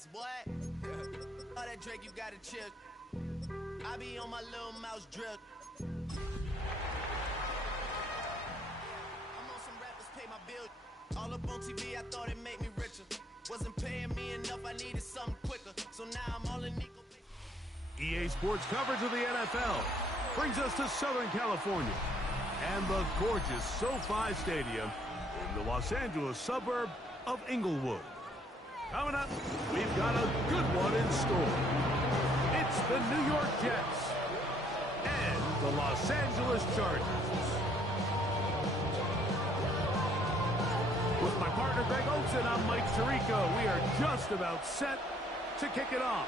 Jets, boy. All that Drake, you gotta chill. I be on my little mouse drip. I'm on some rappers, pay my bill. All up on TV, I thought it made me richer. Wasn't paying me enough, I needed something quicker. So now I'm all in Nico. EA Sports coverage of the NFL brings us to Southern California and the gorgeous SoFi Stadium in the Los Angeles suburb of Inglewood. Coming up, we've got a good one in store. It's the New York Jets and the Los Angeles Chargers. With my partner Greg Oates and I'm Mike Tirico, we are just about set to kick it off.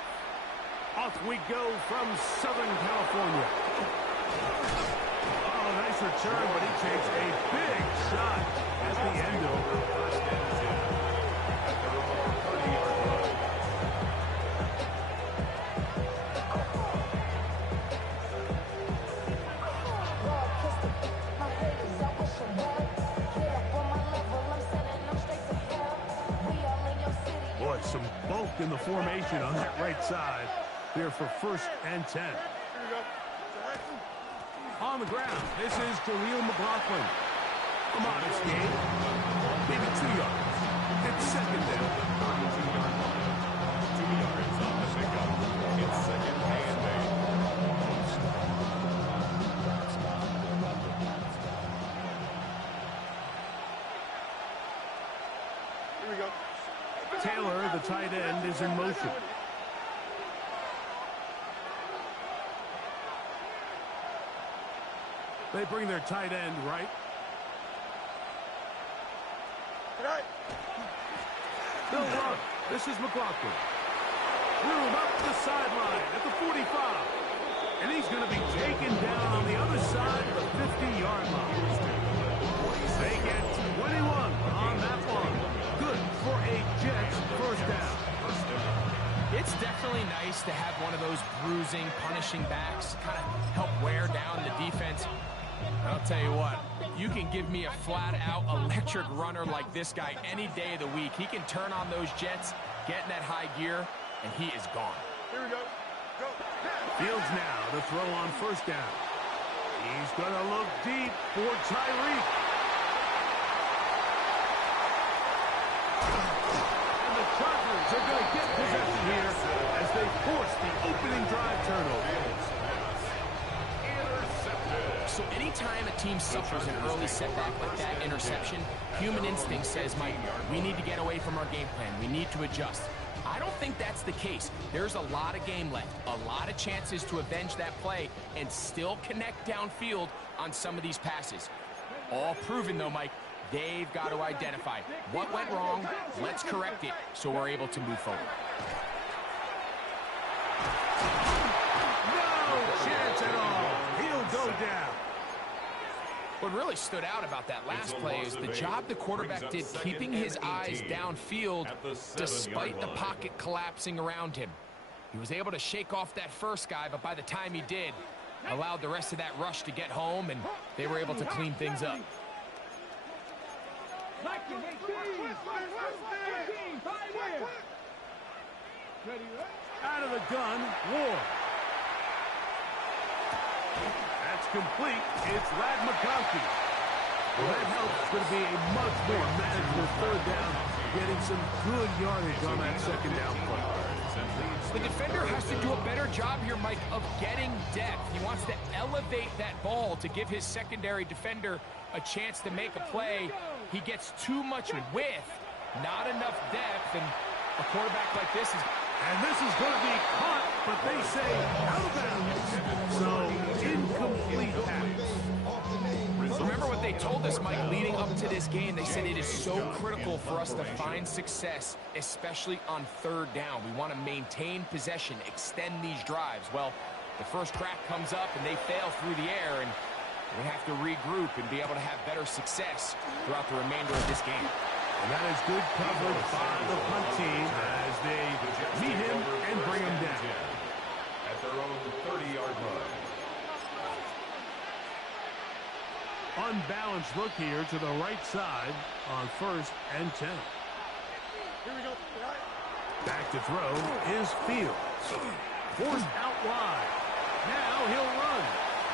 Off we go from Southern California. Oh, nice return, but he takes a big shot at the end of the first and 10. At their own 30-yard line. Boy, some bulk in the formation on that right side. Here for first and 10. On the ground, this is Jaleel McLaughlin. Come on, this game. Maybe 2 yards. It's second down. 2 yards on the pickup. It's second and 8. Here we go. Taylor, the tight end, is in motion. They bring their tight end right. They'll run. This is McLaughlin. Room up the sideline at the 45. And he's going to be taken down on the other side of the 50-yard line. They get 21 on that one. Good for a Jets first down. It's definitely nice to have one of those bruising, punishing backs kind of help wear down the defense. I'll tell you what, you can give me a flat-out electric runner like this guy any day of the week. He can turn on those Jets, get in that high gear, and he is gone. Here we go. Go. Fields now to throw on first down. He's going to look deep for Tyreek. And the Chargers are going to get possession here as they force the opening drive turnover. So anytime a team suffers an early setback like that interception, human instinct says, Mike, we need to get away from our game plan. We need to adjust. I don't think that's the case. There's a lot of game left, a lot of chances to avenge that play and still connect downfield on some of these passes. All proven, though, Mike, they've got to identify what went wrong, let's correct it so we're able to move forward. No chance at all. He'll go down. What really stood out about that last play is the job the quarterback did keeping his eyes downfield despite the pocket collapsing around him. He was able to shake off that first guy, but by the time he did, allowed the rest of that rush to get home, and they were able to clean things up. Out of the gun, Ward. That's complete. It's Rad McConkey. Well, that helps. It's going to be a much more manageable third down, getting some good yardage on that second down play. The defender has to do a better job here, Mike, of getting depth. He wants to elevate that ball to give his secondary defender a chance to make a play. He gets too much width, not enough depth, and a quarterback like this is... And this is going to be caught, but they say out of bounds. So, incomplete pass. Remember what they told us, Mike, leading up to this game. They said it is so critical for us to find success, especially on third down. We want to maintain possession, extend these drives. Well, the first crack comes up, and they fail through the air, and we have to regroup and be able to have better success throughout the remainder of this game. And that is good coverage by the punt team as they meet him and bring him down. At their own 30-yard line. Unbalanced look here to the right side on first and 10. Here we go. Back to throw is Fields. Forced out wide. Now he'll run.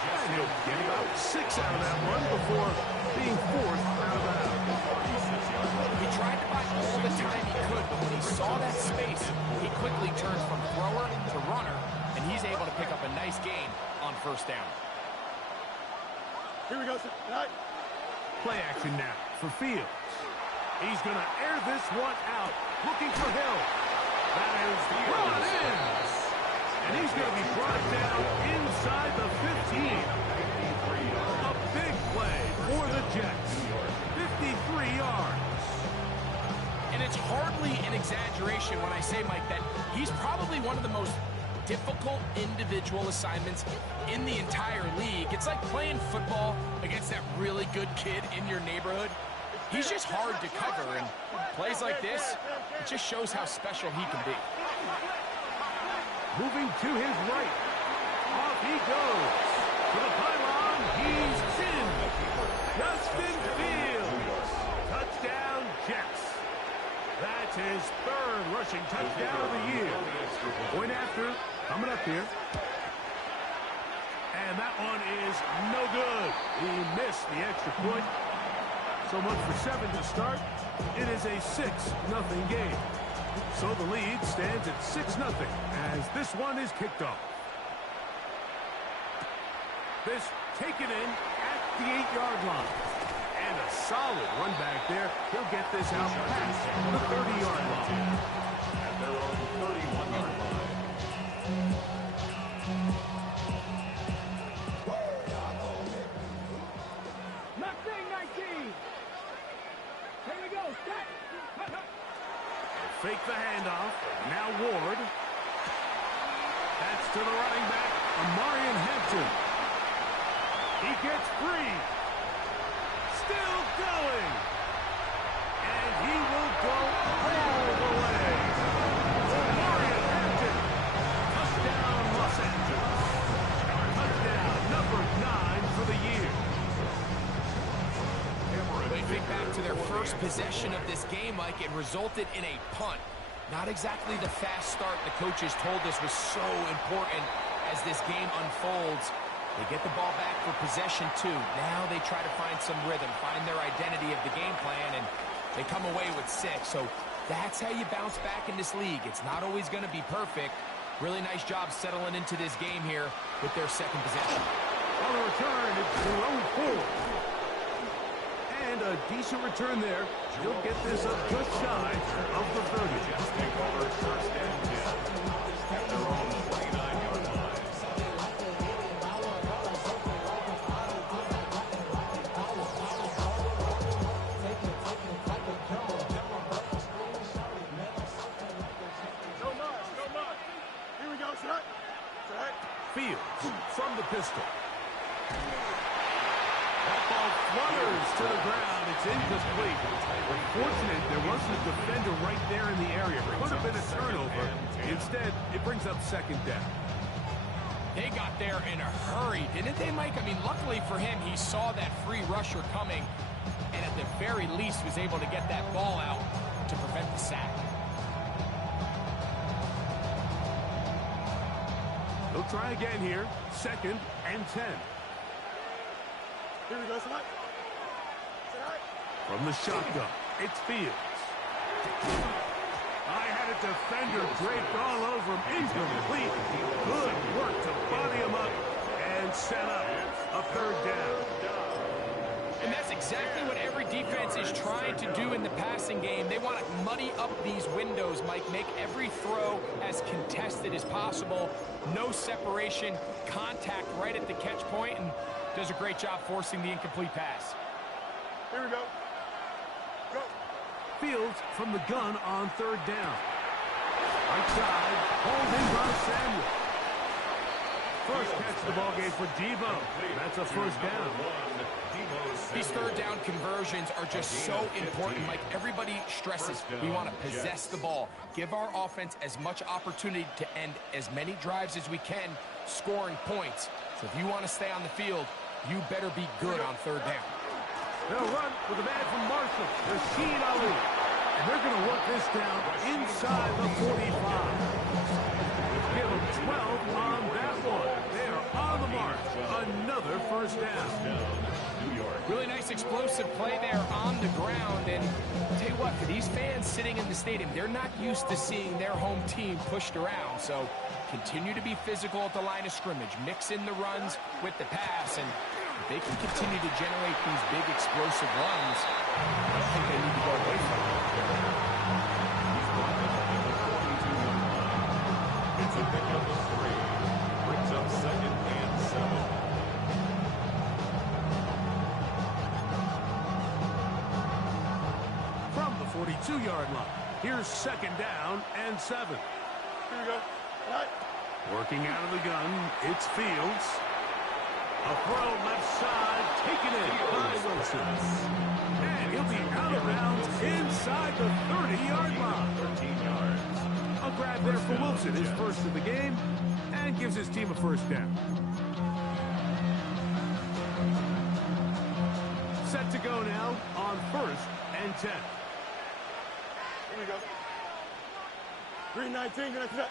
And he'll get about 6 out of that one before being forced out of bounds. He tried to buy all the time he could, but when he saw that space, he quickly turned from thrower to runner, and he's able to pick up a nice gain on first down. Here we go, sir. All right. Play action now for Fields. He's going to air this one out, looking for Hill. That is brought in. And he's going to be brought down inside the 15. A big play for the Jets. 53 yards. And it's hardly an exaggeration when I say, Mike, that he's probably one of the most difficult individual assignments in the entire league. It's like playing football against that really good kid in your neighborhood. He's just hard to cover, and plays like this, it just shows how special he can be. Moving to his right. Off he goes. To the pylon, he's in. Justin Fields. Touchdown, Jets. That's his 3rd rushing touchdown of the year. Point after, coming up here. And that one is no good. He missed the extra point. So much for 7 to start. It is a 6-0 game. So the lead stands at 6-0 as this one is kicked off. This taken in at the 8-yard line. And a solid run back there. He'll get this out past the 30-yard line. At their own 31-yard line. Fake the handoff. Now Ward. That's to the running back, Amarian Hampton. He gets free. Still going. And he will go all the way. Amarian Hampton. Touchdown, Los Angeles. Touchdown number 9 for the year. They think back to their first possession of this game, Mike. It resulted in a punt. Not exactly the fast start the coaches told us was so important as this game unfolds. They get the ball back for possession 2. Now they try to find some rhythm, find their identity of the game plan, and they come away with 6. So that's how you bounce back in this league. It's not always going to be perfect. Really nice job settling into this game here with their 2nd possession. On the return, it's Jerome Ford. And a decent return there. He'll get this up just shy of the 30. Jets take over 1st and 10. At their own 29-yard line. No more. Here we go, sir. Fields from the pistol. That ball flutters to the ground. It's incomplete. Unfortunate, there wasn't a defender right there in the area. Could have been a turnover. Instead, it brings up 2nd down. They got there in a hurry, didn't they, Mike? I mean, luckily for him, he saw that free rusher coming, and at the very least was able to get that ball out to prevent the sack. They'll try again here. 2nd and 10. Here we go, sir. From the shotgun, it's Fields. I had a defender draped all over him. Incomplete. Good work to body him up and set up a 3rd down. And that's exactly what every defense is trying to do in the passing game. They want to muddy up these windows, Mike, make every throw as contested as possible. No separation, contact right at the catch point, and does a great job forcing the incomplete pass. Here we go. Go. Fields from the gun on 3rd down. Right side, pulled in by Samuel. First catch the ball game for Debo. That's a 1st down. These 3rd down conversions are just so important. Like everybody stresses, we want to possess the ball, give our offense as much opportunity to end as many drives as we can, scoring points. So if you want to stay on the field, you better be good on 3rd down. They'll run with a man from Marshall, Rashid Ali. And they're going to work this down inside the 45. Give them 12 on that one. They are on the mark. Another first down. Really nice explosive play there on the ground. And I'll tell you what, for these fans sitting in the stadium, they're not used to seeing their home team pushed around. So continue to be physical at the line of scrimmage. Mix in the runs with the pass. And if they can continue to generate these big explosive runs, I don't think they need to go away from it. It's a pickup of 3. Brings up 2nd and 7. From the 42-yard line, here's 2nd down and 7. Here we go. All right. Working out of the gun, it's Fields. A throw left side, taken in by Wilson. And he'll be out of bounds inside the 30-yard line. 13 yards. A grab there for Wilson, his first of the game, and gives his team a first down. Set to go now on 1st and 10. Here we go. 319, gonna cut.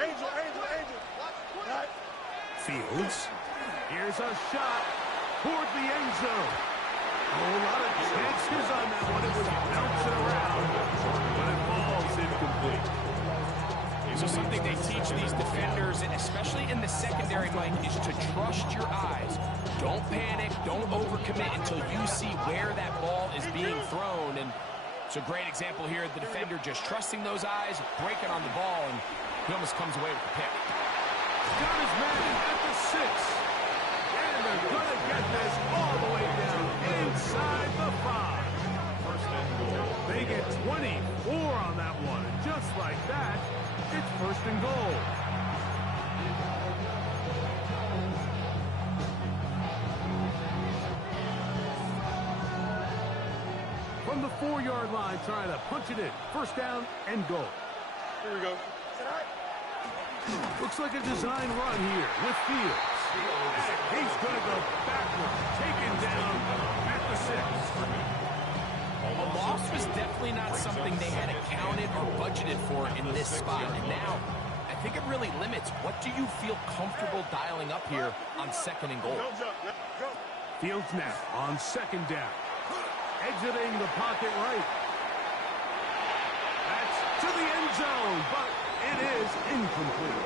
Angel. All right. Fields. Here's a shot toward the end zone. A whole lot of chances on that one. It was bouncing around, but it falls incomplete. So something they teach these defenders, and especially in the secondary, Mike, is to trust your eyes. Don't panic. Don't overcommit until you see where that ball is being thrown. And it's a great example here of the defender just trusting those eyes, breaking on the ball, and he almost comes away with the pick. Got his man at the 6. And they're going to get this all the way down inside the 5. First and goal. They get 24 on that one. And just like that, it's 1st and goal. From the 4-yard line, trying to punch it in. 1st down and goal. Here we go. Looks like a design run here with Fields. And he's going to go backwards, taken down at the 6. A loss was definitely not something they had accounted or budgeted for in this spot. And now, I think it really limits what do you feel comfortable dialing up here on 2nd and goal. Don't jump. Go. Fields now on 2nd down. Exiting the pocket right. That's to the end zone, but it is incomplete.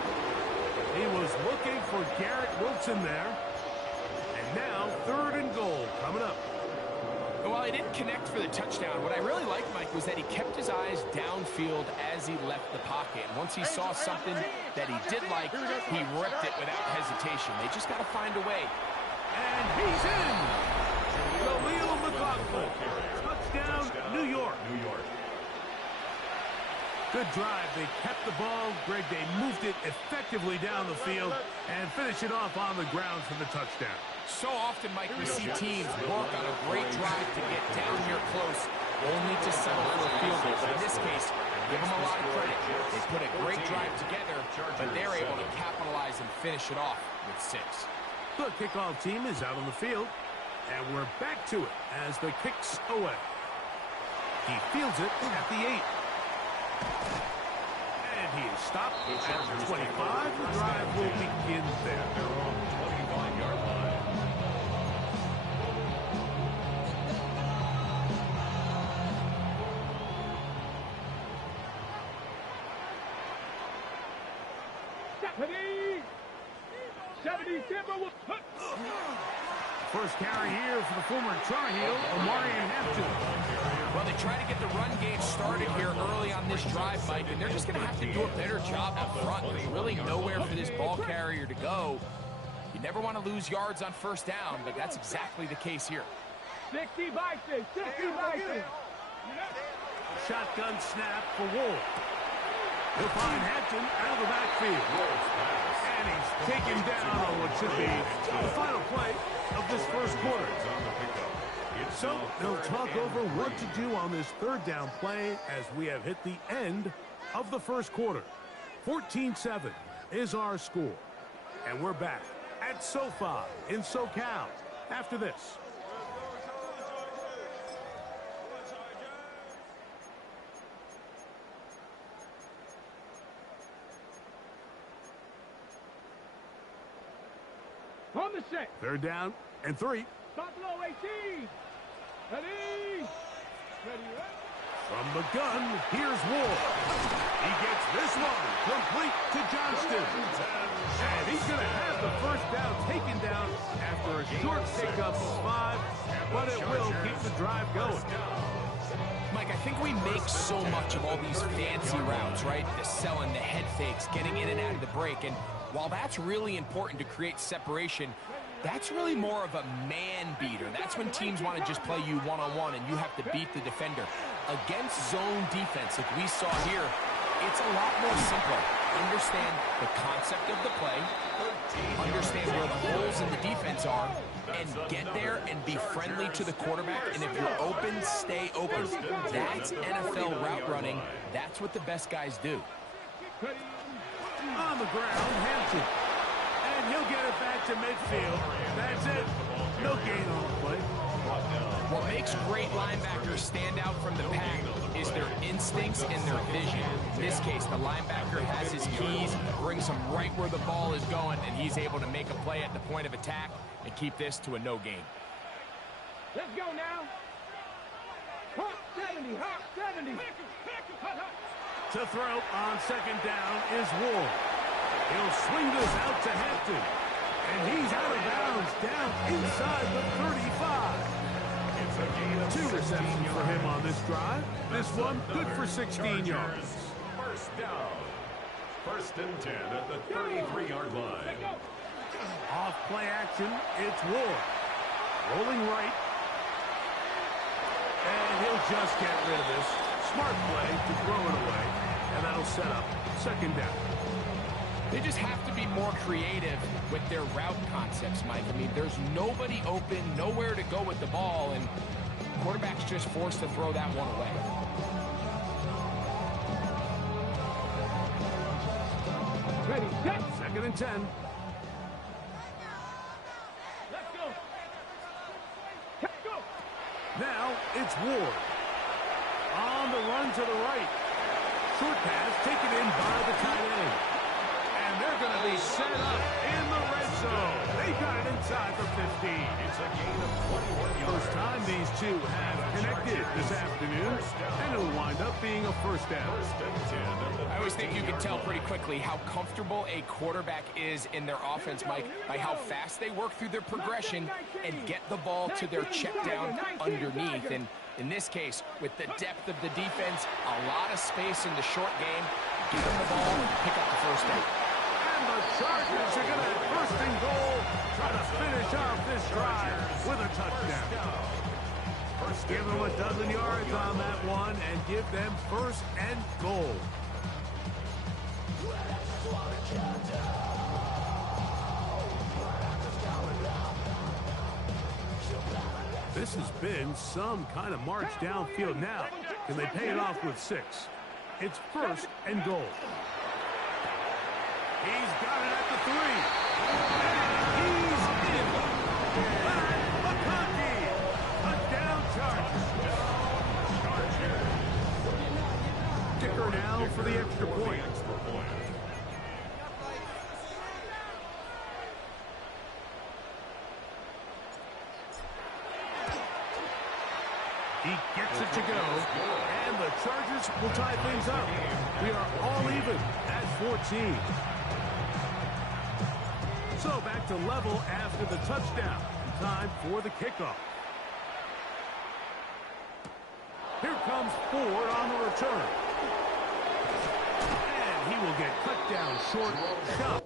He was looking for Garrett Wilson there. And now 3rd and goal coming up. While he didn't connect for the touchdown, what I really liked, Mike, was that he kept his eyes downfield as he left the pocket. And once he saw something that he did like, he ripped it without hesitation. They just got to find a way. And he's in. Khalil McLaughlin. Touchdown, New York. Good drive. They kept the ball. Greg, they moved it effectively down the field and finish it off on the ground for the touchdown. So often, Mike, we see teams work on a great drive to get down here close, only to settle for a field goal. But in this case, give them a lot of credit. They put a great drive together, but they're able to capitalize and finish it off with 6. The kickoff team is out on the field, and we're back to it as the kick's away. He fields it at the 8. And he is stopped at the 25. The drive will begin there. They're on the 25-yard line. First carry here for the former Tar Heel, Omarion Hampton. Well, they try to get the run game started here early on this drive, Mike, and they're just going to have to do a better job up front. There's really nowhere for this ball carrier to go. You never want to lose yards on 1st down, but that's exactly the case here. 60 Bison. Shotgun snap for Wolf. He'll find Hampton out of the backfield. And he's taken down on what should be the final play of this first quarter. So they'll talk over what to do on this 3rd down play as we have hit the end of the first quarter. 14-7 is our score. And we're back at SoFi in SoCal after this. On the set. 3rd down and 3. Stop low, 18. Ready. Ready, ready. From the gun, here's Ward. He gets this one complete to Johnston. And he's going to have the 1st down taken down after a short pickup of 5, but it will keep the drive going. Mike, I think we make so much of all these fancy routes, right? The selling, the head fakes, getting in and out of the break. And while that's really important to create separation, that's really more of a man beater. That's when teams want to just play you one-on-one and you have to beat the defender. Against zone defense, like we saw here, it's a lot more simple. Understand the concept of the play, understand where the holes in the defense are, and get there and be friendly to the quarterback. And if you're open, stay open. That's NFL route running. That's what the best guys do. On the ground, Hampton. And he'll get it back to midfield. That's it. No gain on the play. What makes great linebackers stand out from the pack is their instincts and their vision. In this case, the linebacker has his keys, brings him right where the ball is going, and he's able to make a play at the point of attack and keep this to a no gain. Let's go now. Hop 70, hop 70. To throw on 2nd down is Ward. He'll swing this out to Hampton. And he's out of bounds down inside the 35. 2 receptions for him on this drive. This one good for 16 yards. 1st down. 1st and 10 at the 33-yard line. Off play action, it's Ward. Rolling right. And he'll just get rid of this. Smart play to throw it away. And that'll set up 2nd down. They just have to be more creative with their route concepts, Mike. I mean, there's nobody open, nowhere to go with the ball, and quarterback's just forced to throw that one away. Ready, set. 2nd and 10. Let's go. Let's go. Now it's Ward. On the run to the right. Short pass taken in by the tight end. And they're going to be set up in the red zone. They got it inside the 15. It's a gain of 21 yards. First time these two have connected this afternoon, and it'll wind up being a 1st down. 1st and 10. I always think you can tell pretty quickly how comfortable a quarterback is in their offense, Mike, by how fast they work through their progression and get the ball to their check down underneath. And in this case, with the depth of the defense, a lot of space in the short game, give them the ball, pick up the 1st down. And the Chargers are going to have 1st and goal, try to finish off this drive with a touchdown. Give them a dozen yards on that one and give them 1st and goal. This has been some kind of march downfield now. Can they pay it off with 6? It's 1st and goal. He's got it at the 3. And he's in. McConkey. Touchdown Chargers. Kicker now for the extra point. He gets it to go, and the Chargers will tie things up. We are all even at 14. So back to level after the touchdown. Time for the kickoff. Here comes Ford on the return. And he will get cut down short. Shot.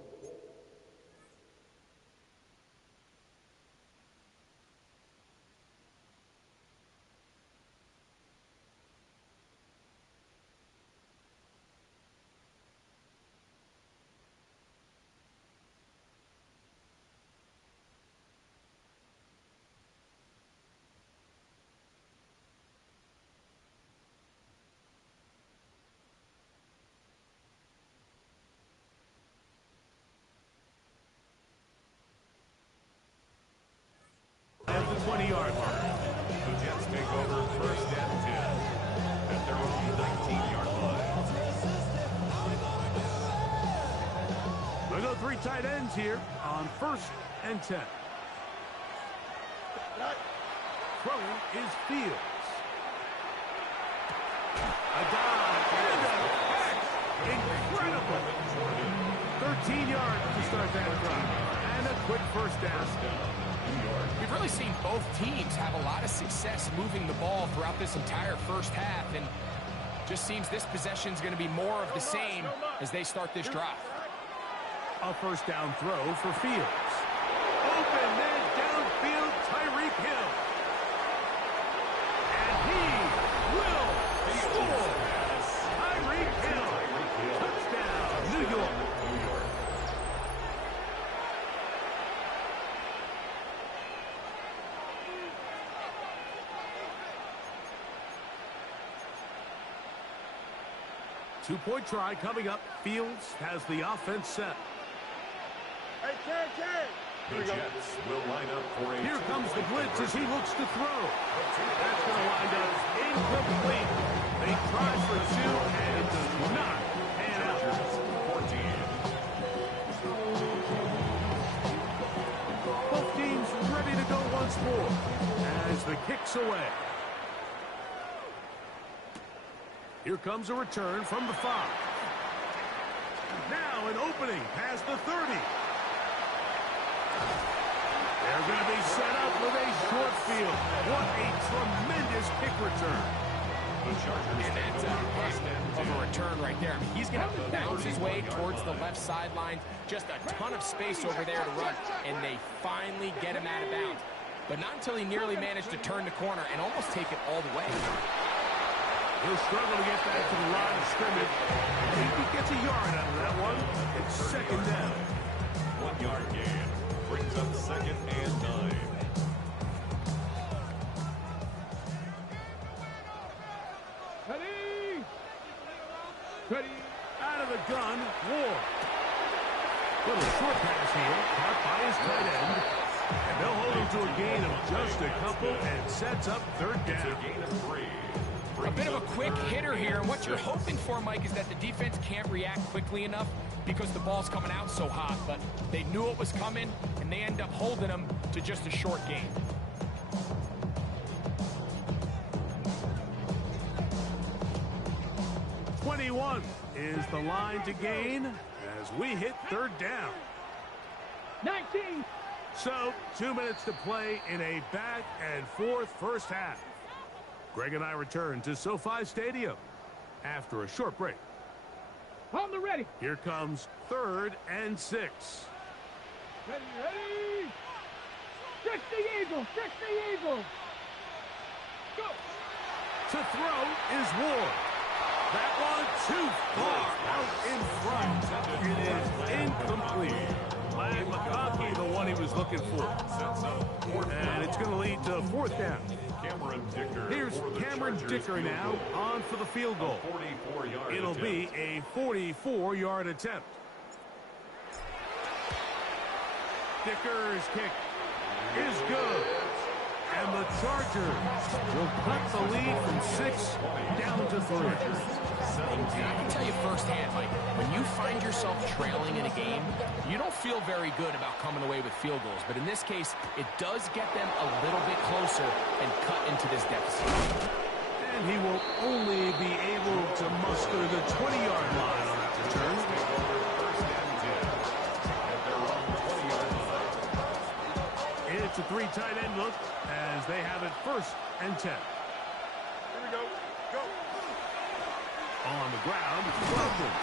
At the 20-yard line. The Jets take over 1st and 10 at their own 19-yard line. We'll go 3 tight ends here on 1st and 10. throwing is Fields. A dive and a catch. Incredible. 13 yards to start that drive. And a quick first down. We've really seen both teams have a lot of success moving the ball throughout this entire first half, and just seems this possession is going to be more of the same as they start this drive. A first down throw for Fields. Open man downfield, Tyreek Hill. And he will score. Tyreek Hill. Touchdown, New York. Two-point try coming up. Fields has the offense set. Hey, Ken. The Jets will line up for a... Here comes the blitz as he looks to throw. That's going to wind up incomplete. They try for two, and it does not pan out. 14. Both teams ready to go once more as the kick's away. Here comes a return from the 5. Now an opening past the 30. They're going to be set up with a short field. What a tremendous kick return. And that's a heck of a return right there. I mean, he's going to bounce his way towards the left sideline. Just a ton of space over there to run. And they finally get him out of bounds. But not until he nearly managed to turn the corner and almost take it all the way. He'll struggle to get back to the line of scrimmage. I think he gets a yard out of that one. It's second down. 1 yard gain. Brings up second and 9. Ready. Out of the gun, Ward. Little short pass here, caught by his tight end. And they'll hold him to a gain of just a couple and sets up third down. It's a gain of 3. A bit of a quick hitter here, and what you're hoping for, Mike, is that the defense can't react quickly enough because the ball's coming out so hot, but they knew it was coming, and they end up holding them to just a short gain. .21 is the line to gain as we hit third down. 19. So, 2 minutes to play in a back-and-forth first half. Greg and I return to SoFi Stadium after a short break. On the ready. Here comes 3rd and 6. Ready. Fix the Eagle. Go. To throw is Ward. That one too far out in front. It is incomplete. Lag McConkey, the one he was looking for. And it's going to lead to 4th down. Here's Cameron Dicker now on for the field goal. It'll be a 44-yard attempt. Dicker's kick is good. And the Chargers will cut the lead from 6 down to 3. I can tell you firsthand, Mike, when you find yourself trailing in a game, you don't feel very good about coming away with field goals. But in this case, it does get them a little bit closer and cut into this deficit. And he will only be able to muster the 20-yard line on that return. It's a 3 tight end look as they have it 1st and 10. Here we go. Go. On the ground, Welcome.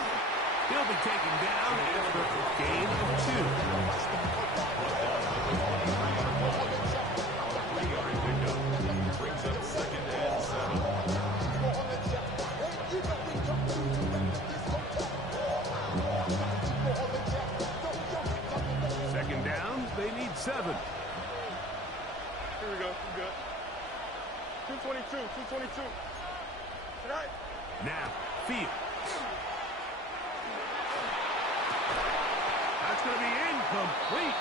He'll be taken down after a gain of 3-yard pickup. Brings up second and 7. Second down, they need 7. Here we go. We good. 222. Tonight. Now, Fields. That's going to be incomplete.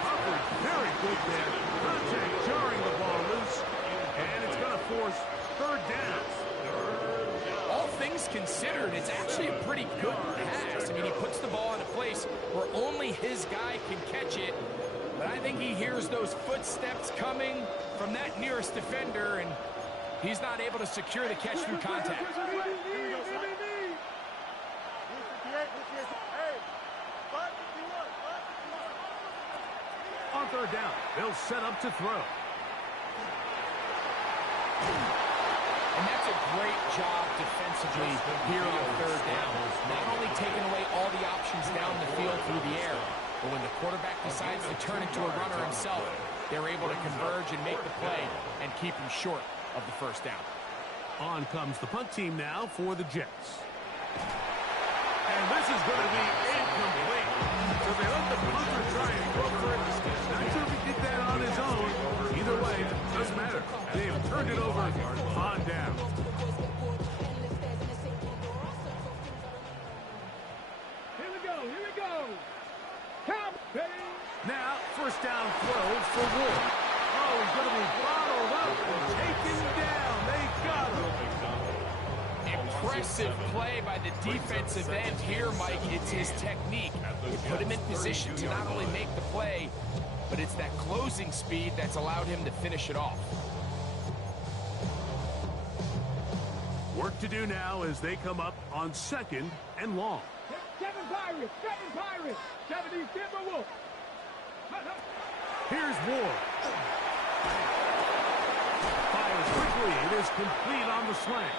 Covered very good there. Contact jarring the ball loose. And it's going to force 3rd down. All things considered, it's actually a pretty good pass. I mean, he puts the ball in a place where only his guy can catch it. But I think he hears those footsteps coming from that nearest defender, and he's not able to secure the catch through contact. On third down, they'll set up to throw. And that's a great job defensively here on third down. Not only taking away all the options down the field through the air, but when the quarterback decides to turn into a runner himself, they're able to converge and make the play and keep him short of the first down. On comes the punt team now for the Jets. And this is going to be incomplete. So they let the punter try and go for it. Not sure if he did that on his own. Either way, doesn't matter. They've turned it over on down. Here we go, here we go. Now, first down throw for Ward. Oh, he's going to be bottled up and taken down. They got him. Impressive play by the defensive end here, Mike. It's his technique. It put him in position to not only make the play, but it's that closing speed that's allowed him to finish it off. Work to do now as they come up on second and long. Seven Pirates, Japanese Timberwolf. Here's Ward. Fires quickly. It is complete on the slant.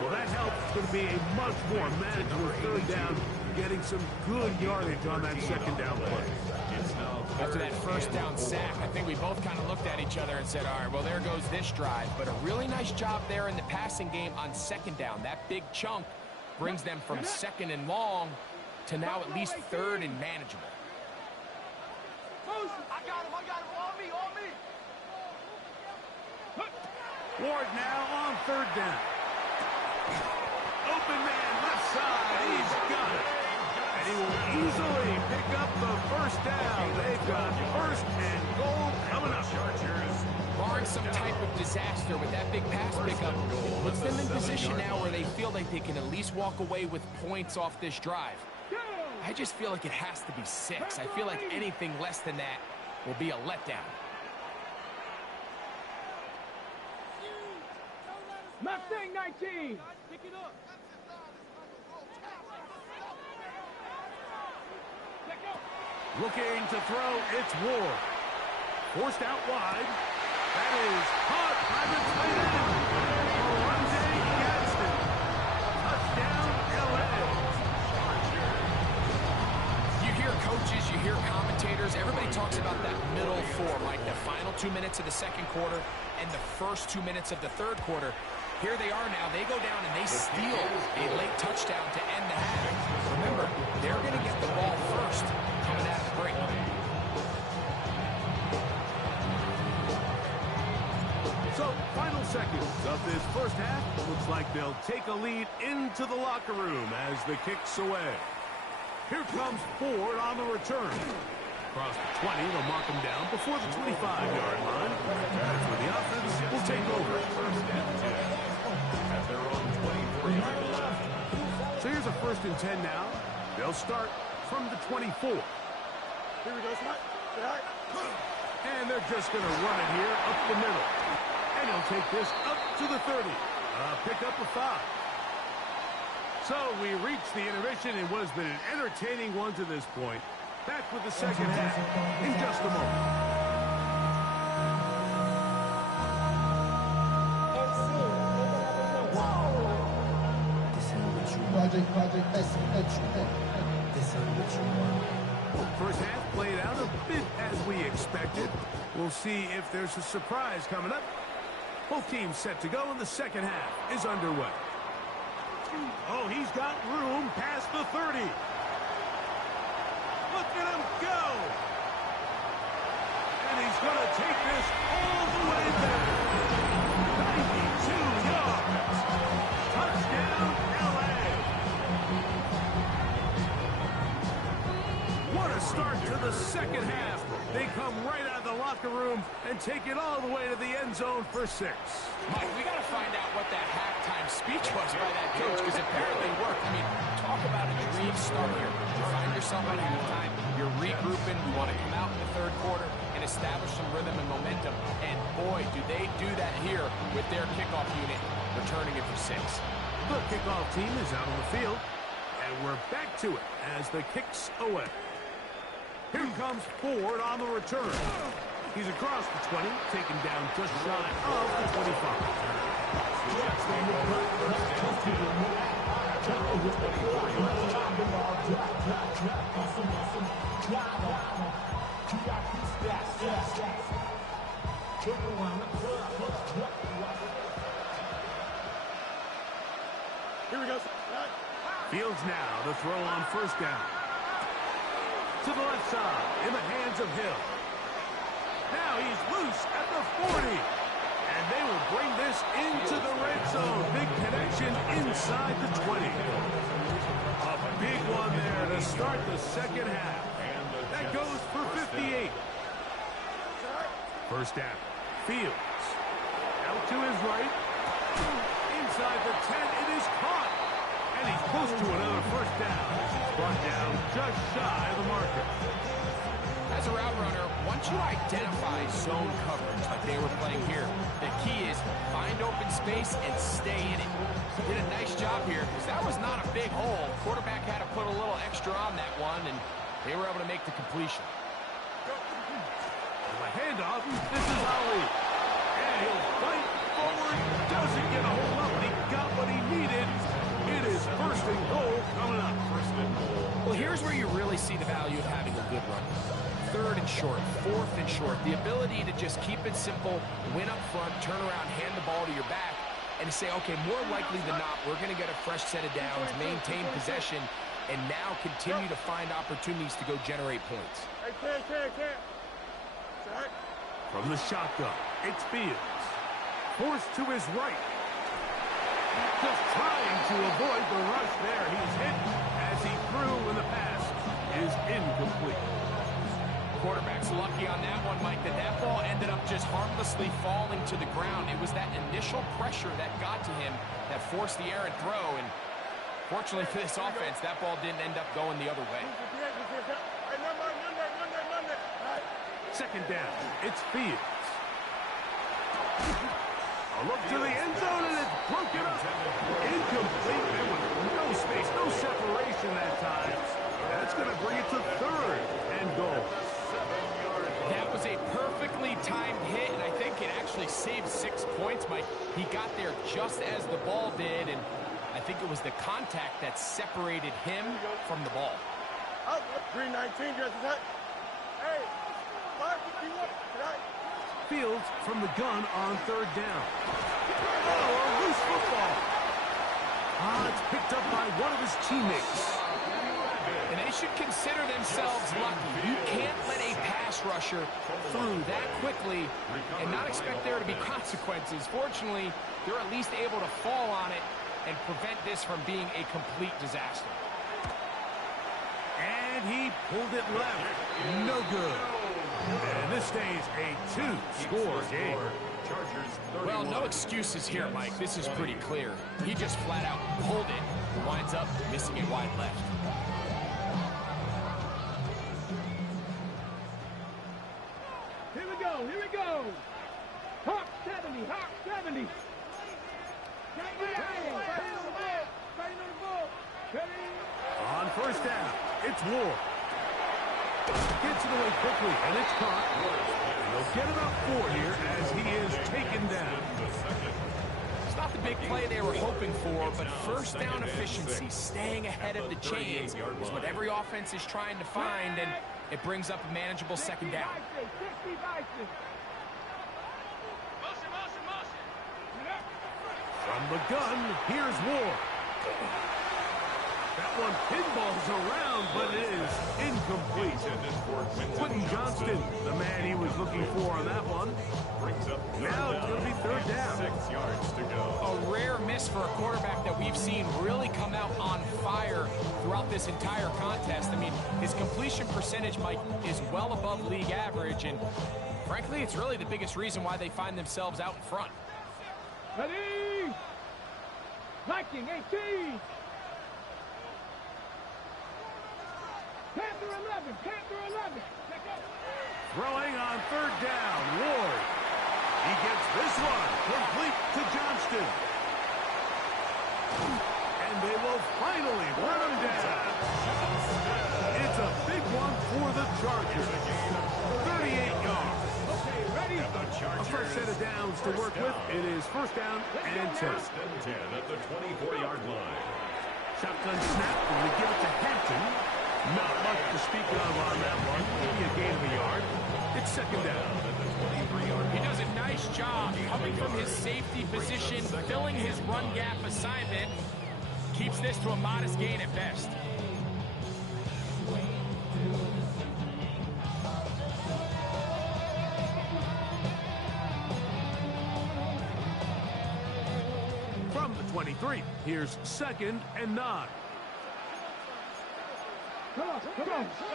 Well, that helps. It's going to be a much more manageable third down, getting some good yardage on that second down play. After that first down sack, I think we both kind of looked at each other and said, all right, well, there goes this drive. But a really nice job there in the passing game on second down. That big chunk brings them from second and long to now at least third and manageable. I got him, on me. Ward now on third down. Open man, left side. He's got it. And he will easily pick up the first down. They've got first and goal coming up. Barring some type of disaster with that big pass pickup, it puts them in position now where they feel like they can at least walk away with points off this drive. I just feel like it has to be 6. I feel like anything less than that will be a letdown. Mustang 19. Pick it up. Looking to throw, it's Ward. Forced out wide. That is caught by the tight end. Orlando Gadsden. Touchdown, LA. You hear coaches, you hear commentators, everybody talks about that middle four, like the final 2 minutes of the second quarter and the first 2 minutes of the third quarter. Here they are now. They go down and they steal a late touchdown to end the half. Remember, they're going to get the ball first coming out of the break. So, final seconds of this first half. Looks like they'll take a lead into the locker room as the kick's away. Here comes Ford on the return. Across the 20, they'll mark him down before the 25-yard line. That's where the offense will take over. So here's a 1st and 10 now. They'll start from the 24. Here we go, Smart. And they're just going to run it here up the middle. And he'll take this up to the 30. Pick up a 5. So we reach the intermission in what has been an entertaining one to this point. Back with the second half in just a moment. First half played out a bit as we expected. We'll see if there's a surprise coming up. Both teams set to go, and the second half is underway. Oh, he's got room past the 30. Look at him go. And he's going to take this all the way there. 92 yards. Touchdown, LA. What a start to the second half. They come right out of the line. locker room and take it all the way to the end zone for 6. Mike, we got to find out what that halftime speech was by that coach, because apparently it worked. I mean, talk about a dream start here. You find yourself at halftime, you're regrouping, you want to come out in the third quarter and establish some rhythm and momentum. And boy, do they do that here with their kickoff unit, returning it for 6. The kickoff team is out on the field, and we're back to it as the kick's away. Here comes Ford on the return. He's across the 20, taken down just shy of the 25. Here we go. Fields now to throw on first down. To the left side, in the hands of Hill. Now he's loose at the 40. And they will bring this into the red zone. Big connection inside the 20. A big one there to start the second half. That goes for 58. First down. Fields. Out to his right. Inside the 10. It is caught. And he's close to another first down. Brought down just shy of the marker. As a route runner, once you identify zone coverage like they were playing here, the key is find open space and stay in it. Did a nice job here because that was not a big hole. Quarterback had to put a little extra on that one, and they were able to make the completion. The handoff. This is Ali. And he'll fight forward. Doesn't get a hold up, but he got what he needed. It is first and goal coming up. First and goal. Well, here's where you really see the value of having a good run. Third and short, fourth and short. The ability to just keep it simple, win up front, turn around, hand the ball to your back, and say, okay, more likely than not, we're going to get a fresh set of downs, maintain possession, and now continue to find opportunities to go generate points. From the shotgun, it's Fields. Forced to his right. Just trying to avoid the rush there. He's hit as he threw when the pass is incomplete. Quarterback's lucky on that one, Mike, that ball ended up just harmlessly falling to the ground. It was that initial pressure that got to him that forced the errant throw, and fortunately for this offense, that ball didn't end up going the other way. Second down, it's Fields. A look to the end zone, and it's broken up. Incomplete. There was no space, no separation that time. That's going to bring it to third and goal. That was a perfectly timed hit, and I think it actually saved 6 points, Mike. He got there just as the ball did, and I think it was the contact that separated him from the ball. 319, just that. Hey, 551 tonight. Fields from the gun on third down. Oh, a loose football. It's picked up by one of his teammates. And they should consider themselves lucky. You can't let a pass rusher through that quickly and not expect there to be consequences. Fortunately, they're at least able to fall on it and prevent this from being a complete disaster. And he pulled it left. No good. And this stays a two-score game. Well, no excuses here, Mike. This is pretty clear. He just flat out pulled it and winds up missing it wide left. Here we go, here we go. Hawk 70, Hawk 70. On first down, it's Ward. Gets it away quickly, and it's caught. And they'll get about 4 here as he is taken down. It's not the big play they were hoping for, but first down efficiency, staying ahead of the chains, is what every offense is trying to find, and it brings up a manageable second down. From the gun, here's Ward. That one pinballs around, but it is incomplete. Quentin Johnston, the man he was looking for on that one. Now it's going to be third down. 6 yards to go. A rare miss for a quarterback that we've seen really come out on fire throughout this entire contest. I mean, his completion percentage, Mike, is well above league average, and Frankly, it's really the biggest reason why they find themselves out in front. Ready? Viking 18. Panther 11. Panther 11. Throwing on third down, Ward. He gets this one complete to Johnston. And they will finally run him down. It's a big one for the Chargers. 38 yards. Okay, ready? A first set of downs to work with. It is first down and 10. First and 10 at the 24-yard line. Shotgun snap, and we give it to Hampton. Not much to speak of on that one. Maybe a gain of a yard. It's second down at the 23-yard line. He does a nice job coming from his safety position, filling his run gap assignment. Keeps this to a modest gain at best. From the 23, here's second and 9. Come on.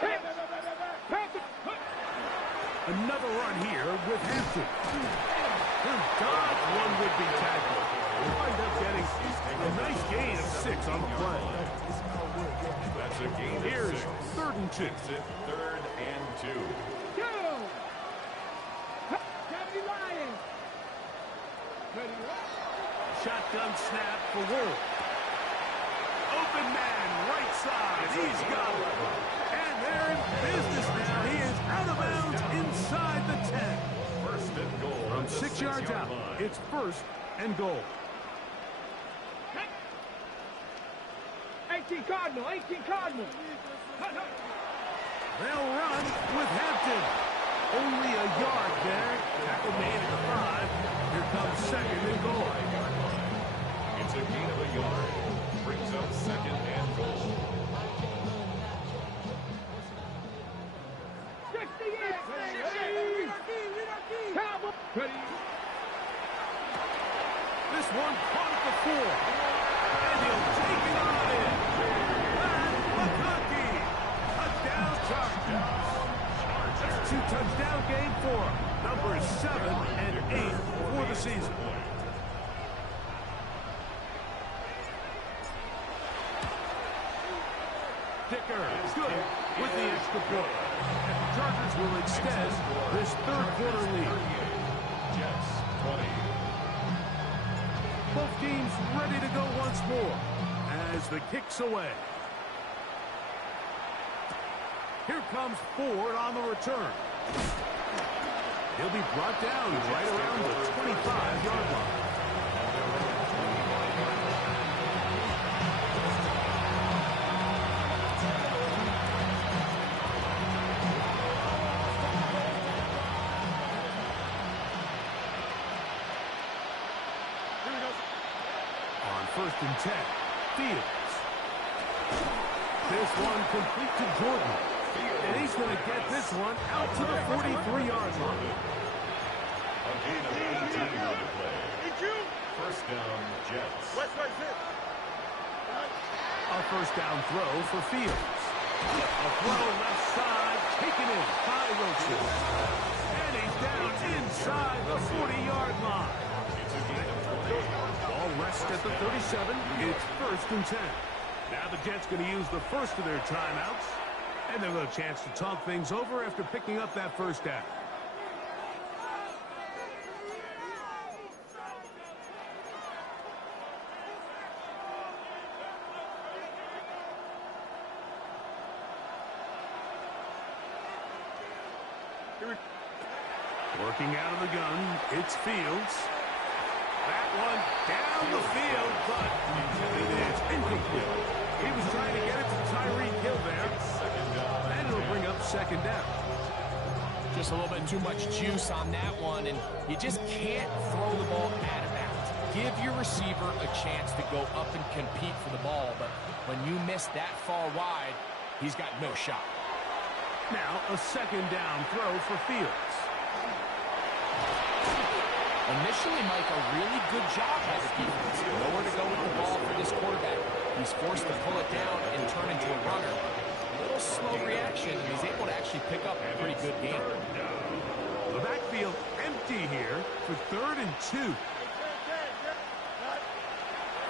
Panther. Another run here with Hampton. He'll dodge one would-be tackle. He'll wind up getting a nice gain of 6 on the play. That's a gain of 6. Here's third and 2. It's it, third and 2. Go! Deputy Lions. Ready? Shotgun snap for Ward. Open man, right side. He's got it. And they're in business now. He is out of bounds inside the 10. First and goal. From 6 yards out, line. it's first and goal. 18 Cardinal. They'll run with Hampton. Only a yard there. Tackle made at the 5. Here comes second and goal. It's a gain of a yard. Brings up second and goal. 68. Cowboy. Ready? This one caught at the 4. And he'll take it on in. McConkey. Touchdown Chargers. That's a 2-touchdown game for him. Numbers 7 and 8 for the season. Dicker is good with the extra point. And the Chargers will extend this third quarter lead. Jets 20. Both teams ready to go once more as the kick's away. Here comes Ford on the return. He'll be brought down right around the 25-yard line. First and 10. Fields. This one complete to Jordan. And he's going to get this one out to the 43-yard line. A gain of 18 on the play. First down, Jets. A first down throw for Fields. A throw left side, taken in by Roach. And he's down inside the 40-yard line. It's a gain of 20. Ball rests at the 37. It's first and 10. Now the Jets going to use the first of their timeouts. And they'll have a chance to talk things over after picking up that first down. Working out of the gun, it's Fields. That one down the field, but it is incomplete. He was trying to get it to Tyreek Hill there. And it'll bring up second down. Just a little bit too much juice on that one, and you just can't throw the ball out of bounds. Give your receiver a chance to go up and compete for the ball, but when you miss that far wide, he's got no shot. Now a second down throw for Fields. Initially, Mike, a really good job by the defense. Nowhere to go with the ball for this quarterback. He's forced to pull it down and turn into a runner. A little slow reaction, and he's able to actually pick up a pretty good game. The backfield empty here for 3rd and 2.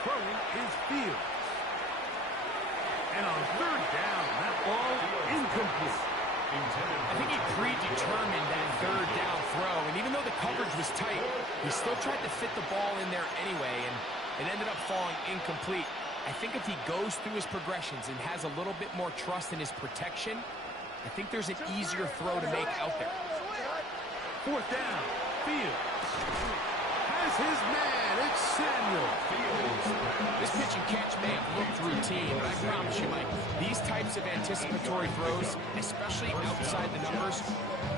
Throwing is Fields. And on 3rd down, that ball incomplete. I think he predetermined that 3rd down throw, and even though the coverage was tight, he still tried to fit the ball in there anyway, and it ended up falling incomplete. I think if he goes through his progressions and has a little bit more trust in his protection, I think there's an easier throw to make out there. 4th down, Fields has his man. It's Samuel. This pitch and catch may have looked routine, but I promise you, Mike, these types of anticipatory throws, especially outside the numbers,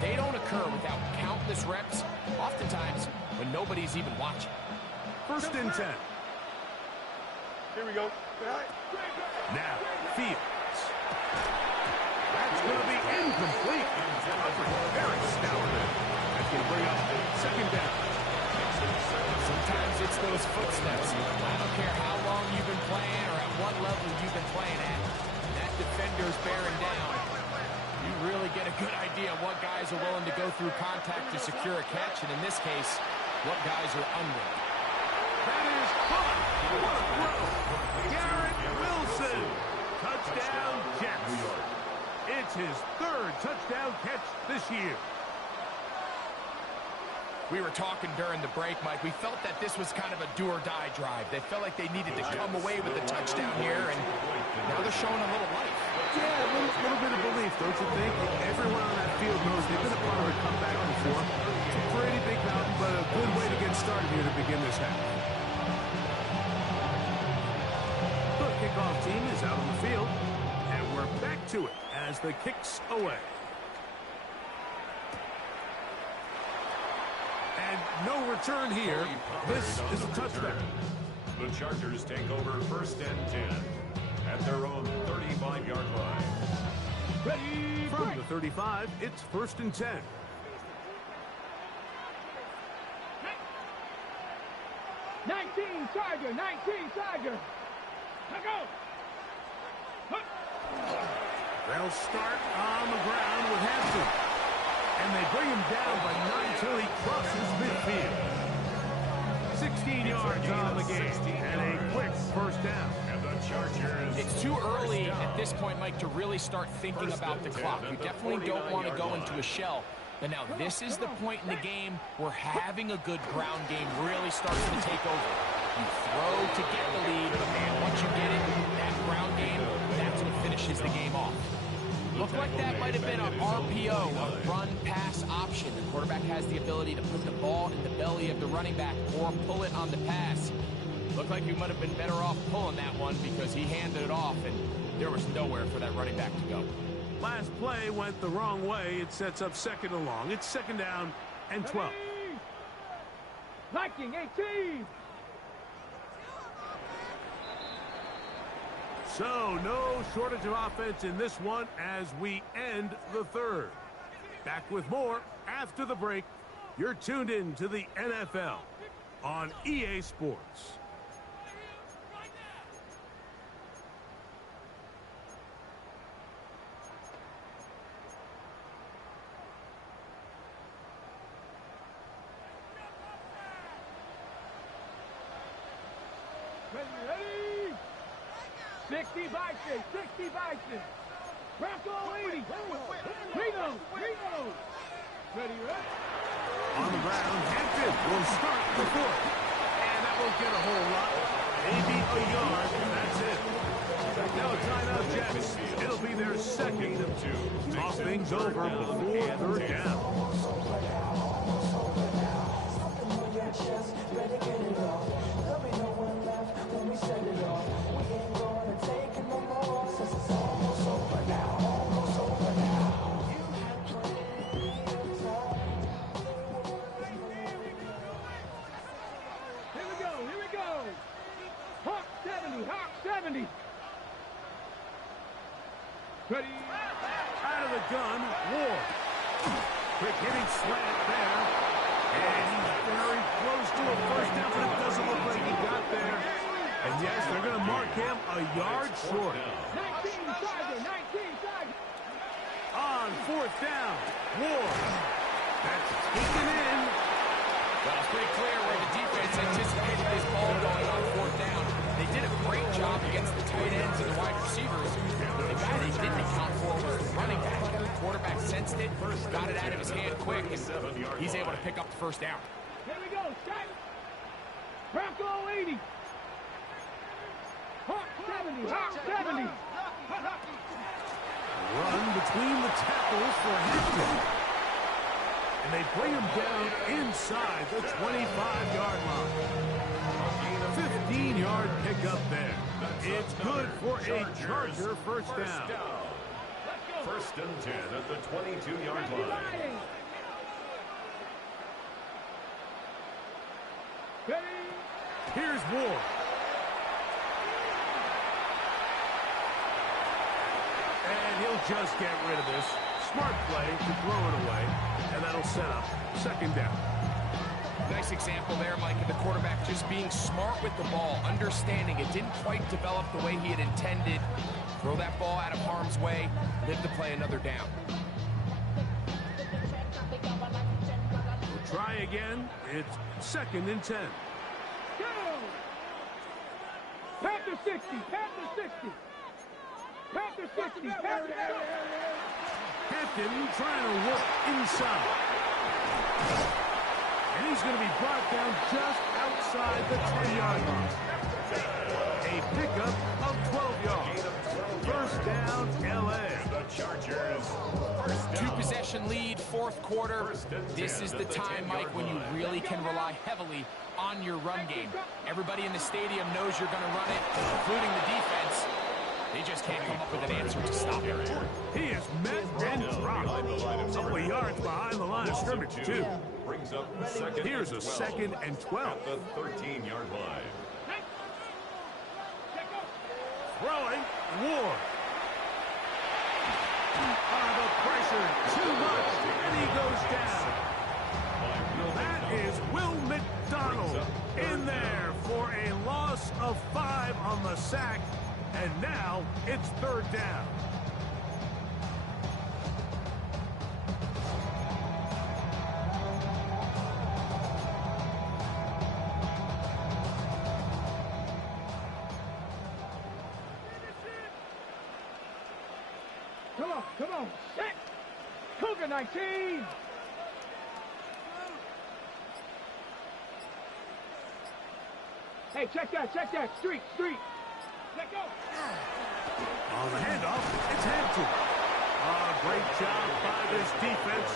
they don't occur without countless reps, oftentimes when nobody's even watching. 1st and 10. Here we go. Now, Fields. That's going to be incomplete. Very stout there. That's going to bring up 2nd down. Sometimes it's those footsteps. I don't care how long you've been playing or at what level you've been playing at. That defender's bearing down. You really get a good idea of what guys are willing to go through contact to secure a catch, and in this case, what guys are unwilling. That is caught. What a throw. Garrett Wilson. Touchdown, Jets. It's his 3rd touchdown catch this year. We were talking during the break, Mike. We felt that this was kind of a do-or-die drive. They felt like they needed to come away with a touchdown here, and now they're showing a little life. Yeah, a little bit of belief, don't you think? Everyone on that field knows they've been a part of a comeback before. It's a pretty big mountain, but a good way to get started here to begin this half. The kickoff team is out on the field, and we're back to it as the kick's away. And no return here. This is a touchdown. The Chargers take over 1st and 10 at their own 35-yard line. Ready, From the 35, it's 1st and 10. Charger, 19 Charger. Let go. They'll start on the ground with Hampton. And they bring him down by 9 till he crosses midfield. 16 yards on the game and a quick 1st down. And the Chargers. It's too early at this point, Mike, to really start thinking about the clock. You definitely don't want to go into a shell. But now this is the point in the game where having a good ground game really starts to take over. You throw to get the lead, but man, once you get it, that ground game, that's what finishes the game off. Looked like that might have been an RPO, a run-pass option. The quarterback has the ability to put the ball in the belly of the running back or pull it on the pass. Looked like he might have been better off pulling that one because he handed it off, and there was nowhere for that running back to go. Last play went the wrong way. It sets up 2nd and long. It's 2nd down and 12. Viking 18. So no shortage of offense in this one as we end the 3rd. Back with more after the break. You're tuned in to the NFL on EA Sports. Ready. 60 Bison, 60 Bison. Bronco 80. Reno. Ready. On the ground, Hampton will start the 4th. And that won't get a whole lot. Maybe a yard, and that's it. Now a timeout, Jets. It'll be their 2nd of 2. Talk things over before 3rd down. Here we go. Hawk 70. Ready. Out of the gun, Ward. Quick hitting slant there. And he's very close to a 1st down, but it doesn't look like he got there. And yes, they're going to mark him a yard short. 19 Charger. On 4th down, Ward. That's taken in. Well, it's pretty clear where the defense anticipated this ball going on fourth down. They did a great job against the tight ends and the wide receivers. The guy they didn't account for was the running back. The quarterback sensed it, got it out of his hand quick, and he's able to pick up the first down. Here we go, set. Bronco 80. Hawk 70, Hawk 70. Run between the tackles for Hampton. And they bring him down inside the 25-yard line. 15-yard pickup there. It's good for a Charger first down. First and 10 at the 22-yard line. Here's Ward. And he'll just get rid of this. Smart play to throw it away, and that'll set up second down. Nice example there, Mike, of the quarterback just being smart with the ball, understanding it didn't quite develop the way he had intended. Throw that ball out of harm's way, live to play another down. We'll try again. It's second and 10. Go! Panther 60, Panther 60. Panther 60, Panther 60. Hampton trying to work inside. And he's going to be brought down just outside the 10-yard line. A pickup of 12 yards. First down, L.A. The Chargers. Two-possession lead, fourth quarter. This is the time, Mike, when you really can rely heavily on your run game. Everybody in the stadium knows you're going to run it, including the defense. They just can't come up with an answer to stop it. He is met and dropped. A couple of yards behind the line of scrimmage, too. Brings up second. Here's a second and 12. At the 13-yard line. Throwing, Ward. The pressure, too much, and he goes down. That is Will McDonald in there for a loss of 5 on the sack. And now it's third down. Come on, set. Cougar 19. Hey, check that, street. Let go. On the handoff, it's Hampton. Great job by this defense.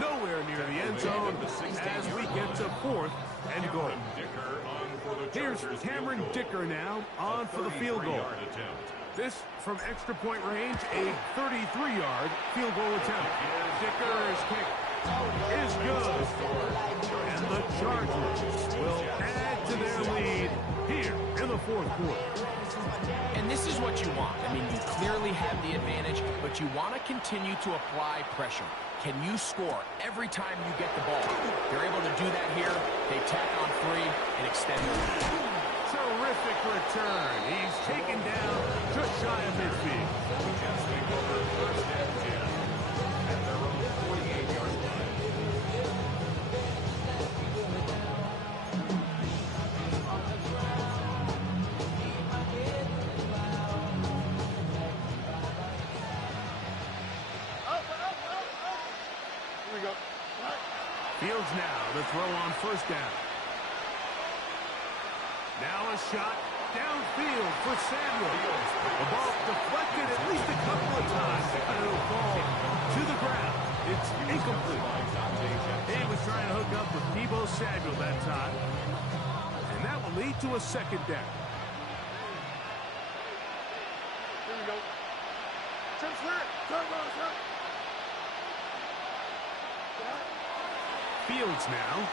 Nowhere near the end zone as we get to fourth and goal. Here's Cameron Dicker now on for the field goal. This from extra point range, a 33-yard field goal attempt. Dicker's kick is good. And the Chargers will add to their lead here in the fourth quarter. And this is what you want. I mean, you clearly have the advantage, but you want to continue to apply pressure. Can you score every time you get the ball? They're able to do that here. They tack on 3 and extend the lead. Terrific return. He's taken down just shy of midfield. First and 10 at their own 48-yard line. Here we go. Fields now the throw on first down. Now a shot downfield for Samuel. The ball deflected at least a couple of times, and it'll fall to the ground. It's incomplete. He was trying to hook up with Deebo Samuel that time, and that will lead to a second down. Here we go. Fields now.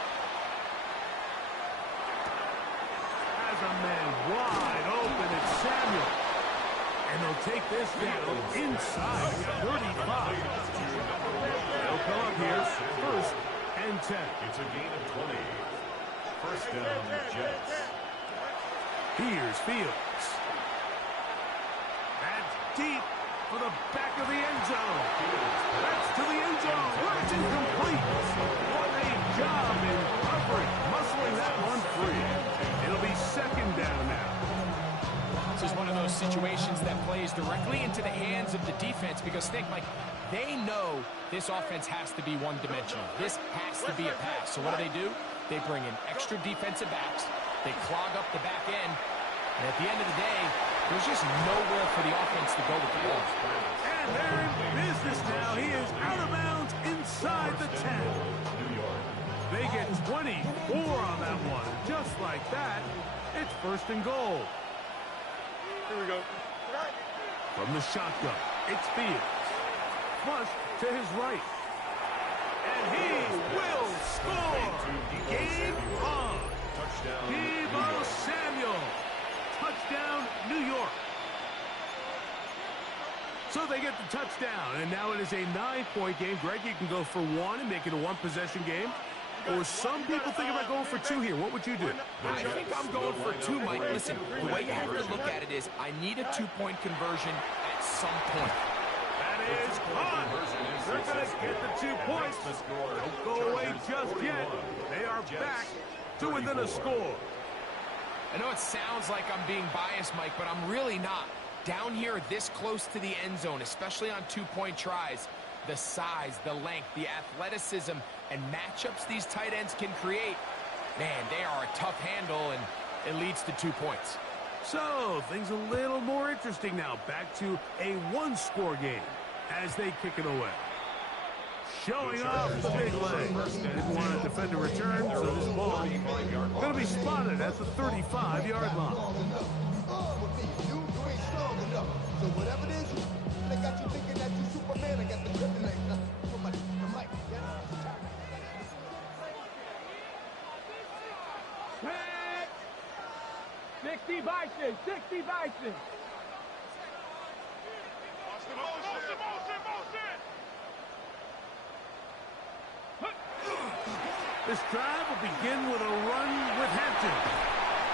Has a man wide open. It's Samuel. And they'll take this down inside 35. They'll come up here first and 10. It's a gain of 20. First down, Jets. Here's Fields. That's deep for the back of the end zone. That's to the end zone. It's incomplete. job in coverage, muscling that one free. It'll be second down now. This is one of those situations that plays directly into the hands of the defense because think, Mike, they know this offense has to be one-dimensional. This has to be a pass. So what do? They bring in extra defensive backs. They clog up the back end. And at the end of the day, there's just nowhere for the offense to go with the ball. And they're in business now. He is out of bounds inside the 10. They get 24 on that one. Just like that, it's first and goal. Here we go. From the shotgun, it's Fields. Flush to his right. And he will score. Game on. Deebo Samuel. Touchdown, New York. So they get the touchdown, and now it is a 9-point game. Greg, you can go for one and make it a one-possession game. Or some people think about going for two here. What would you do? I think I'm going for two, Mike. Listen, the way you have to look at it is I need a two-point conversion at some point. That is on. They're going to get the 2 points. Don't go away just yet. They are back to within a score. I know it sounds like I'm being biased, Mike, but I'm really not. Down here this close to the end zone, especially on two-point tries, the size, the length, the athleticism, and matchups these tight ends can create, man, they are a tough handle, and it leads to 2 points. So, things a little more interesting now. Back to a one-score game as they kick it away. Showing off the big leg. Didn't want to defend a return, so this ball going to be spotted at the 35-yard line. So whatever it is, they got you thinking that you Superman. I got the kryptonite. The mic. 60 Bison, 60 Bison. This drive will begin with a run with Hampton.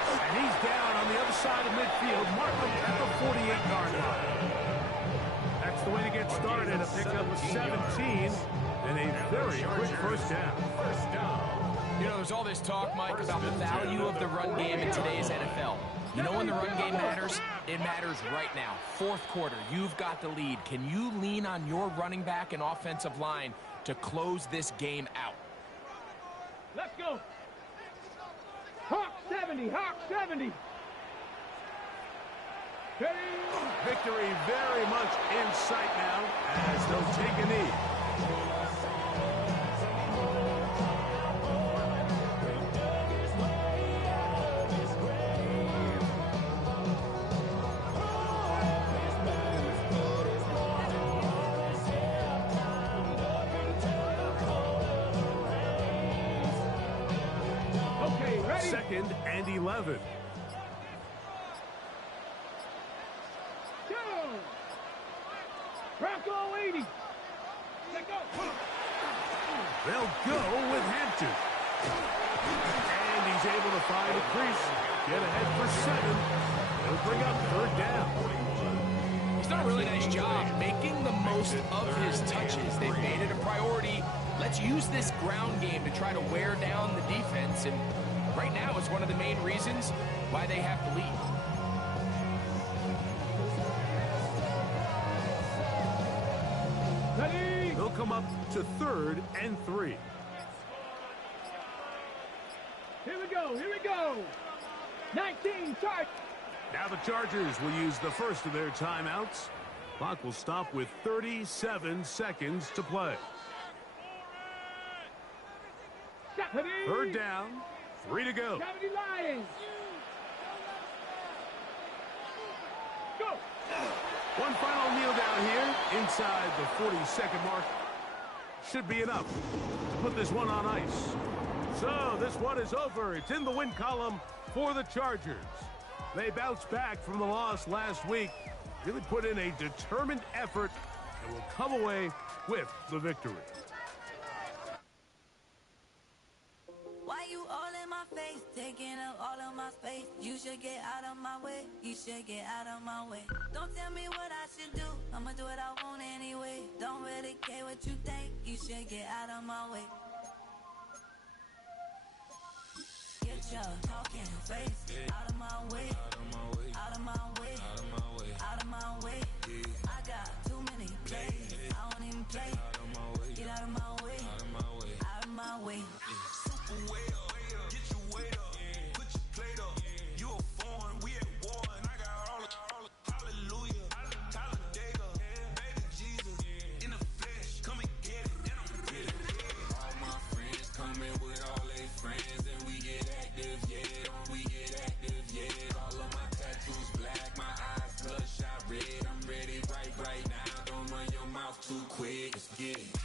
And he's down on the other side of midfield, mark him at the 48-yard line. That's the way to get started. A pickup of 17 and a very quick first down. You know, there's all this talk, Mike, about the value of the run game in today's NFL. You know when the run game matters? It matters right now. Fourth quarter, you've got the lead. Can you lean on your running back and offensive line to close this game out? Let's go. Hawk 70, Hawk 70. Victory very much in sight now as they'll take a knee. Second and 11. Bronco 80. They'll go with Hampton. And he's able to find a crease. Get ahead for 7. They'll bring up third down. He's done a really nice job making the most of his touches. They've made it a priority. Let's use this ground game to try to wear down the defense. And right now, it's one of the main reasons why they have the lead. They'll come up to 3rd and 3. Here we go, here we go. 19, charge. Now the Chargers will use the first of their timeouts. Clock will stop with 37 seconds to play. Third down, 3 to go. 70 Lions. Go. One final kneel down here inside the 40-second mark. Should be enough to put this one on ice. So this one is over. It's in the win column for the Chargers. They bounced back from the loss last week, really put in a determined effort, and will come away with the victory. Why you all in my face, taking up all of my space? You should get out of my way, you should get out of my way. Don't tell me what I should do, I'ma do what I want anyway. Don't really care what you think, you should get out of my way. pressure, talking face. Out of my way, out of my way, out of my way, out of my way, out of my way. I got too many plays. I don't even play. Out of my way, get out of my way, out of my way, out of my way. Super way up, get your weight up, put your plate up. You a foreign, we at war, and I got all of hallelujah, Talladega, baby Jesus, in the flesh, come and get it, and I'm with it. All my friends coming with all their friends, and we get active, yeah, don't we get active, yeah. All of my tattoos black, my eyes bloodshot red, I'm ready right now. Don't run your mouth too quick, let's get it.